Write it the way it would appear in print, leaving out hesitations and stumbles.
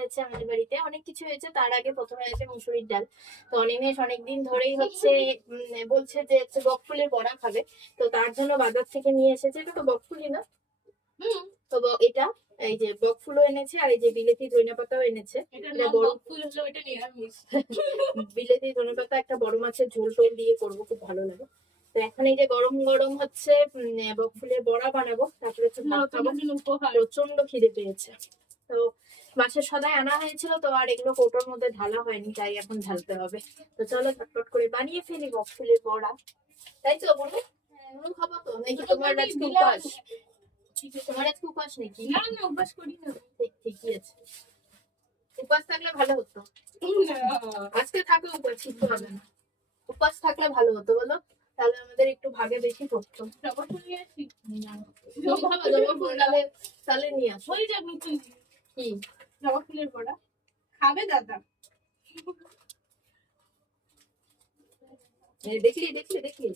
হয়েছে আমাদের বাড়িতে, অনেক কিছু হয়েছে। তার আগে প্রথমে হয়েছে মুসুরির ডাল। তো অনিমেষ অনেকদিন ধরেই হচ্ছে বলছে যে হচ্ছে বকফুলের বড়া খাবে, তো তার জন্য বাজার থেকে নিয়ে এসেছে। এটা তো বকফুলি না? তো এটা এই যে বকফুলও এনেছে, আর এই যে বিলেতি ধনেপাতাও এনেছে। এটা বড় বকফুল হলো, এটা নিরামিষ। বিলেতি ধনেপাতা একটা বড় মাছের ঝোল টোল দিয়ে করবো, খুব ভালো লাগে। তো এখন এই যে গরম গরম হচ্ছে বকফুলের বড়া বানাবো, তারপরে হচ্ছে ভাত খাবো। প্রচন্ড খিদে পেয়েছে। তো মাছের সদাই আনা হয়েছিল, তো আর এগুলো কৌটোর মধ্যে ঢালা হয়নি, তাই এখন ঢালতে হবে। তো চলো ঝটপট করে বানিয়ে ফেলি বকফুলের বড়া। তাই তো বলো, খাবো তো নাকি? তোমার আজকে উপাস? তোমার আজকে উপাস নাকি? না না, উপাস করি না। ঠিকই আছে, উপাস থাকলে ভালো হতো। আজকে থাকলে উপাস ঠিক হবে না, উপাস থাকলে ভালো হতো বলো, তাহলে আমাদের একটু ভাগে বেশি করতো। জবা ফুল নিয়ে আসি। তাহলে নিয়ে আসো। ওই যে নতুন কি জবা ফুলের বড়া খাবে দাদা? দেখলি দেখলি দেখলি